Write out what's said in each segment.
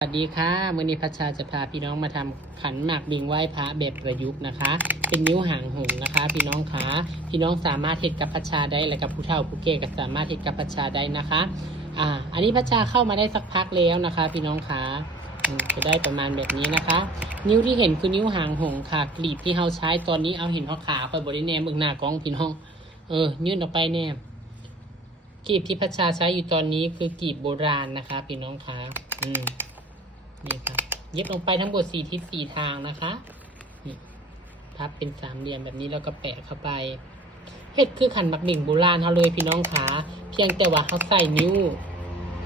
สวัสดีค่ะมื้อนี้พัชชาจะพาพี่น้องมาทำขันหมากบิงไหว้พระแบบประยุกต์นะคะเป็นนิ้วหางหงส์นะคะพี่น้องขาพี่น้องสามารถเฮ็ดกับพัชชาได้และกับผู้เฒ่าผู้แก่ก็สามารถเฮ็ดกับพัชชาได้นะคะอันนี้พัชชาเข้ามาได้สักพักแล้วนะคะพี่น้องขาจะได้ประมาณแบบนี้นะคะนิ้วที่เห็นคือนิ้วหางหงส์ค่ะกลีบที่เราใช้ตอนนี้เอาเห็นเขาขาคอยบริแนมเบื้องหน้ากล้องพี่น้องยื่นออกไปแนมกลีบที่พัชชาใช้อยู่ตอนนี้คือกลีบโบราณนะคะพี่น้องขานี่ครับเย็บลงไปทั้งหมด4 ทิศ 4 ทางนะคะนี่พับเป็น3 เหลี่ยมแบบนี้แล้วก็แปะเข้าไปเฮ็ดคือขันหมักบิ่งโบราณเขาเลยพี่น้องขาเพียงแต่ว่าเขาใส่นิ้ว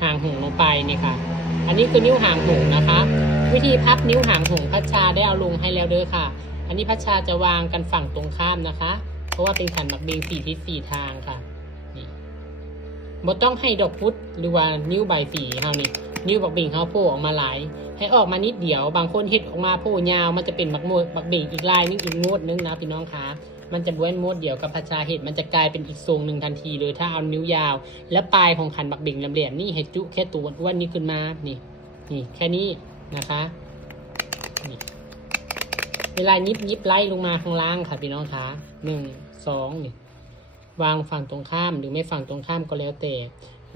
หางหงลงไปนี่ค่ะอันนี้คือนิ้วหางหงนะคะวิธีพับนิ้วหางหงพัชชาได้เอาลงให้แล้วเด้อค่ะอันนี้พัชชาจะวางกันฝั่งตรงข้ามนะคะเพราะว่าเป็นขันหมักบิ่ง4 ทิศ 4 ทางค่ะนี่บ่ต้องให้ดอกพุธหรือว่านิ้วใบสีเฮานี่นิ้วบักบิ่งเขาโผล่ออกมาหลายให้ออกมานิดเดียวบางคนเฮ็ดออกมาโผล่ยาวมันจะเป็นบักบิ่งอีกลายนึงอีกงวดนึงนะพี่น้องคะมันจะบ้วนงวดเดียวกับพัชชาเห็ดมันจะกลายเป็นอีกทรงหนึ่งทันทีเลยถ้าเอานิ้วยาวและปลายของขันบักบิ่งแหลมๆนี่เห็ดจุแค่ตัวอ้วนนี้ขึ้นมานี่แค่นี้นะคะนี่เวลายิบไล่ลงมาข้างล่างค่ะพี่น้องคะ1 2นี่วางฝั่งตรงข้ามหรือไม่ฝั่งตรงข้ามก็แล้วแต่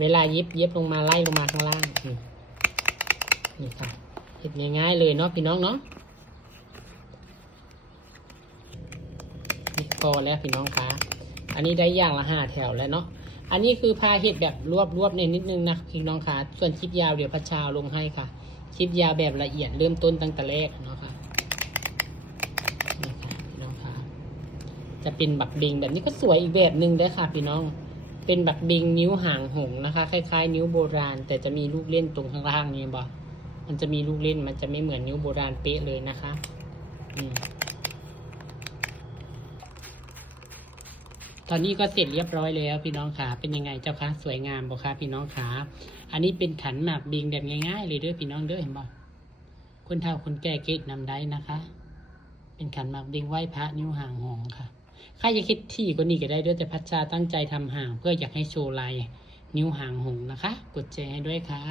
เวลาเย็บลงมาไล่ลงมาข้างล่างนี่ค่ะเห็ดง่ายๆเลยเนาะพี่น้องเนาะนี่พอแล้วพี่น้องคะอันนี้ได้อย่างละ5 แถวแล้วเนาะอันนี้คือพาเห็ดแบบรวบในนิดนึงนะพี่น้องคะส่วนคลิปยาวเดี๋ยวพัชชาลงให้ค่ะคลิปยาวแบบละเอียดเริ่มต้นตั้งแต่แรกเนาะค่ะนี่ค่ะพี่น้องคะจะเป็นบักบิงแบบนี้ก็สวยอีกแบบหนึ่งด้วยค่ะพี่น้องเป็นบักบิงนิ้วหางหงนะคะคล้ายๆนิ้วโบราณแต่จะมีลูกเล่นตรงข้างล่างนี่บ่มันจะมีลูกเล่นมันจะไม่เหมือนนิ้วโบราณเป๊ะเลยนะคะตอนนี้ก็เสร็จเรียบร้อยแล้วพี่น้องขาเป็นยังไงเจ้าคะสวยงามบ่คะพี่น้องขาอันนี้เป็นขันหมากบิงแบบง่ายๆเลยเด้อพี่น้องเด้อเห็นบ่คนเฒ่าคนแก่เกศนำได้นะคะเป็นขันหมากบิงไหว้พระนิ้วหางหงค่ะใครจะคิดที่ก็นี่ก็ได้ด้วยแต่พัชชาตั้งใจทำห่างเพื่ออยากให้โชว์ลายนิ้วหางหงนะคะกดแชร์ให้ด้วยค่ะ